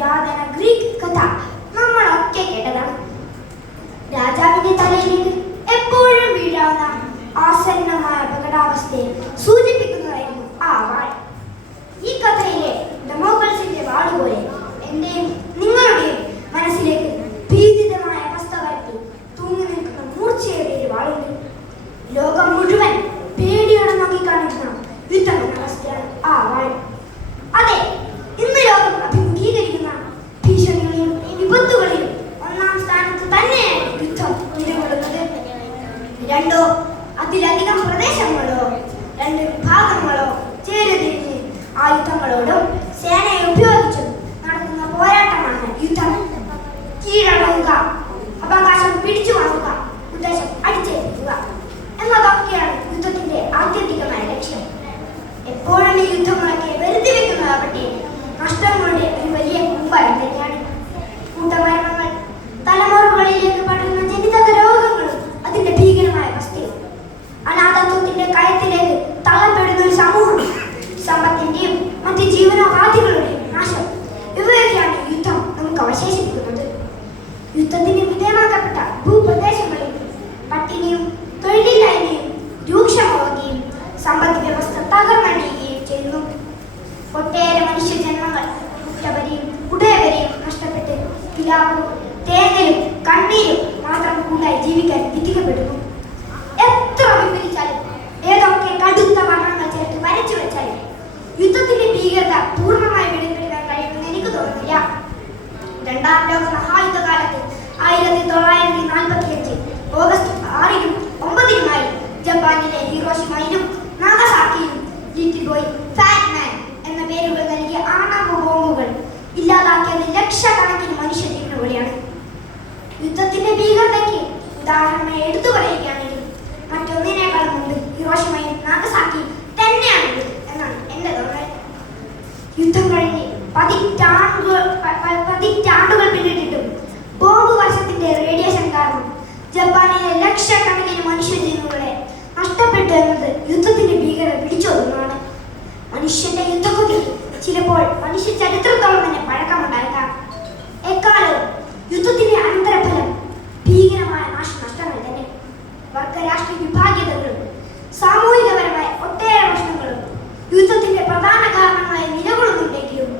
പുരാതന ഗ്രീക്ക് കഥ നമ്മളൊക്കെ കേട്ടതാണ്. രാജാവിന്റെ തലയിലേക്ക് എപ്പോഴും വീഴാവുന്ന ആസന്നമായ അപകടാവസ്ഥയെ സൂചിപ്പിക്കുന്നതായിരുന്നു ആ വാൾ. ഈ കഥയിലെ ഡെമോക്രസിന്റെ വാള് പോലെ എന്റെയും നിങ്ങളുടെയും മനസ്സിലേക്ക് ഭീതിതമായ അവസ്ഥ വരുത്തി തൂങ്ങി നിൽക്കുന്ന മൂർച്ചയുടെ ഒരു വാളുണ്ട്. ലോകം മുഴുവൻ പേടിയോടെ നോക്കിക്കാണിക്കുന്ന യുദ്ധം എന്ന അവസ്ഥയാണ് ആ വാൾ. അതെ, ഇന്ന് ലോകം അഭിമുഖീകരിക്കുന്ന ഭീഷണികളിലും വിപത്തുകളിലും ഒന്നാം സ്ഥാനത്ത് തന്നെയാണ് യുദ്ധം നിലകൊള്ളുന്നത്. രണ്ടോ അതിലധികം പ്രദേശങ്ങളോ രണ്ട് വിഭാഗങ്ങളോ ചേരുതിരിഞ്ഞ് ആയുധങ്ങളോടും സേനയെ ഉപയോഗിച്ചും നടത്തുന്ന പോരാട്ടമാണ് യുദ്ധം. കീഴടങ്ങുക, അവകാശം പിടിച്ചു വാങ്ങുക, ഉദ്ദേശം അടിച്ചേൽപ്പിക്കുക എന്നതൊക്കെയാണ് യുദ്ധത്തിന്റെ ആത്യന്തികമായ ലക്ഷ്യം. എപ്പോഴും ഈ യുദ്ധങ്ങളൊക്കെ വരുത്തി വെക്കുന്നതാവട്ടെ നഷ്ടങ്ങളുടെ ഒരു വലിയ കൂമ്പാരം തന്നെയാണ്. കൂട്ടമരണങ്ങൾ, തലമുറകളിലേക്ക് പടരുന്ന ജനിതക രോഗങ്ങളും അതിന്റെ ഭീകരമായ അവസ്ഥയും, അനാഥത്വത്തിന്റെ കയത്തിലേക്ക് തള്ളപ്പെടുന്ന ഒരു സമൂഹം, സമ്പത്തിന്റെയും മറ്റ് ജീവനോപാധികളുടെയും നാശം, ഇവയൊക്കെയാണ് യുദ്ധം നമുക്ക് അവശേഷിപ്പിക്കുന്നത്. യുദ്ധത്തിന് വിധേയമാക്കപ്പെട്ട ഭൂപ്രദേശങ്ങളിൽ പട്ടിണിയും തൊഴിലില്ലായ്മയും രൂക്ഷമാവുകയും സമ്പദ് വ്യവസ്ഥ തകർന്നടിയുകയും ചെയ്യുന്നു. ഒട്ടേറെ മനുഷ്യജന്മങ്ങൾ ഉറ്റവരെയും ഉടയവരെയും നഷ്ടപ്പെട്ട് വിലാപവും തേങ്ങലും കണ്ണീരും മാത്രം കൂട്ടായി ജീവിക്കാൻ വിധിക്കപ്പെടുന്നു. എത്ര വിവരിച്ചാലും ഏതൊക്കെ കടുത്ത വർണ്ണങ്ങൾ ചേർത്ത് വരച്ചു വെച്ചാലും യുദ്ധത്തിന്റെ ഭീകരത പൂർണ്ണമായി വെളിപ്പെടുത്താൻ കഴിയുമെന്ന് എനിക്ക് തോന്നുന്നില്ല. രണ്ടാം ലോക മഹായുദ്ധകാലത്ത് 1945 ഓഗസ്റ്റ് 6-നും 9-നുമായി ജപ്പാനിലെ ഹിരോഷിമയിലും നാഗസാക്കിയിലും ലിറ്റിൽ ബോയ്, ഫാറ്റ് മാൻ എന്ന പേരുകൾ നൽകിയ ആണവ ബോംബുകൾ ഇല്ലാതാക്കിയത് ലക്ഷക്കണക്കിന് മനുഷ്യജീവനുകളെയാണ്. യുദ്ധത്തിന്റെ ഭീകരതയ്ക്ക് ഉദാഹരണമായി എടുത്തു പറയുകയാണെങ്കിൽ മറ്റൊന്നിനേക്കാൾ മുമ്പ് ഹിരോഷിമയും നാഗസാക്കിയും തന്നെയാണ് എന്നാണ് എന്റെ തോന്നൽ. യുദ്ധം കഴിഞ്ഞ് പതിറ്റാണ്ടുകൾ പിന്നിട്ടിട്ടും ബോംബ് വർഷത്തിന്റെ റേഡിയേഷൻ കാരണം ജപ്പാനിലെ ലക്ഷക്കണക്കിന് മനുഷ്യജീവനുകളെ നഷ്ടപ്പെട്ടു എന്നത് യുദ്ധത്തിന്റെ ഭീകരത പിടിച്ചോതുന്നതാണ്. മനുഷ്യന്റെ യുദ്ധക്കൊതി ചിലപ്പോൾ മനുഷ്യ ചരിത്രത്തോളം തന്നെ പഴക്കമുണ്ടായേക്കാം. എക്കാലവും യുദ്ധത്തിന്റെ അനന്തരഫലം ഭീകരമായ നാശനഷ്ടങ്ങൾ തന്നെ. വർഗരാഷ്ട്രീയ വിഭാഗീയതകളും സാമൂഹികപരമായ ഒട്ടേറെ പ്രശ്നങ്ങളും യുദ്ധത്തിന്റെ പ്രധാന കാരണങ്ങളായി നിലകൊള്ളുന്നുണ്ടെങ്കിലും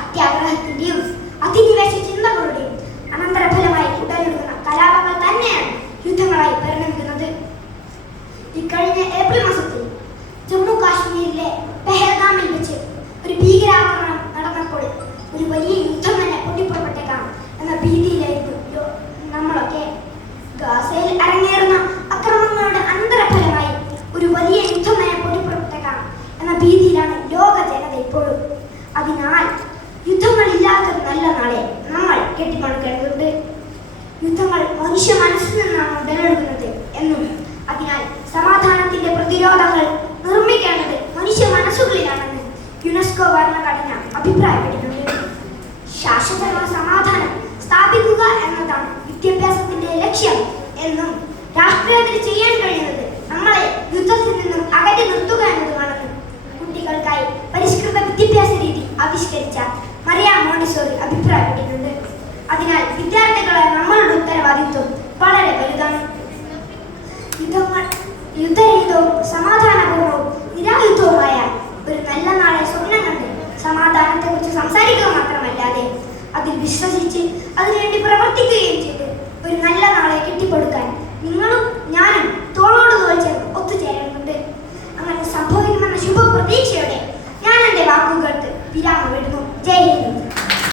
അത്യാഗ്രഹത്തിന്റെയും അധിനിവേശ ചിന്തകളുടെയും അനന്തരഫലമായി ഉടലെടുക്കുന്ന കലാപങ്ങൾ തന്നെയാണ് യുദ്ധങ്ങളായി പരിണമിക്കുന്നത്. ഇക്കഴിഞ്ഞ ഏപ്രിൽ മാസത്തിൽ ജമ്മു കാശ്മീരിലെ പെഹൽഗാമിൽ വെച്ച് ഒരു ഭീകരാക്രമണം നടന്നപ്പോൾ ഒരു വലിയ യുദ്ധം തന്നെ പൊട്ടിപ്പുറപ്പെട്ടേക്കാം എന്ന ഭീതിയിലായിരുന്നു നമ്മളൊക്കെ. ഗാസയിൽ അരങ്ങേറുന്ന അക്രമങ്ങളുടെ അനന്തരഫലമായി ഒരു വലിയ യുദ്ധം തന്നെ പൊട്ടിപ്പുറപ്പെട്ടേക്കാം എന്ന ഭീതിയിലാണ് ലോക ജനത ഇപ്പോഴും. അതിനാൽ യുദ്ധങ്ങളില്ലാത്ത നല്ല നാളെ നമ്മൾ കെട്ടിപ്പടുക്കേണ്ടതുണ്ട്. യുദ്ധങ്ങൾ മനുഷ്യ മനസ്സിൽ നിന്നാണ് ഉടലെടുക്കുന്നത് എന്നും അതിനാൽ സമാധാനത്തിന്റെ പ്രതിരോധങ്ങൾ നിർമ്മിക്കേണ്ടത് മനുഷ്യ മനസ്സുകളിലാണെന്ന് യുനെസ്കോ ഭരണഘടന അഭിപ്രായപ്പെട്ടിട്ടുണ്ട്. ശാശ്വതമായ സമാധാനം സ്ഥാപിക്കുക എന്നതാണ് വിദ്യാഭ്യാസത്തിന്റെ ലക്ഷ്യം എന്നും രാഷ്ട്രീയത്തിൽ ചെയ്യാൻ കഴിയുന്നത് നമ്മളെ യുദ്ധത്തിൽ നിന്നും അകറ്റി നിർത്തുക എന്നതുമാണെന്ന് കുട്ടികൾക്കായി പരിഷ്കൃത വിദ്യാഭ്യാസ രീതി ആവിഷ്കരിച്ച മറിയ മോണ്ടിസോറി അഭിപ്രായപ്പെട്ടിട്ടുണ്ട്. അതിനാൽ വിദ്യാർത്ഥികളെ നമ്മളുടെ ഉത്തരവാദിത്വം വളരെ വലുതാണ്. യുദ്ധരഹിതവും സമാധാനപൂർവ്വവും നിരായുധവുമായ ഒരു നല്ല നാളെ സ്വപ്നം കണ്ട് സമാധാനത്തെക്കുറിച്ച് സംസാരിക്കുക മാത്രമല്ലാതെ അതിൽ വിശ്വസിച്ച് അതിനുവേണ്ടി പ്രവർത്തിക്കുകയും ചെയ്ത് ഒരു നല്ല നാളെ കെട്ടിപ്പടുക്കാൻ നിങ്ങളും ഞാനും തോളോട് തോൾ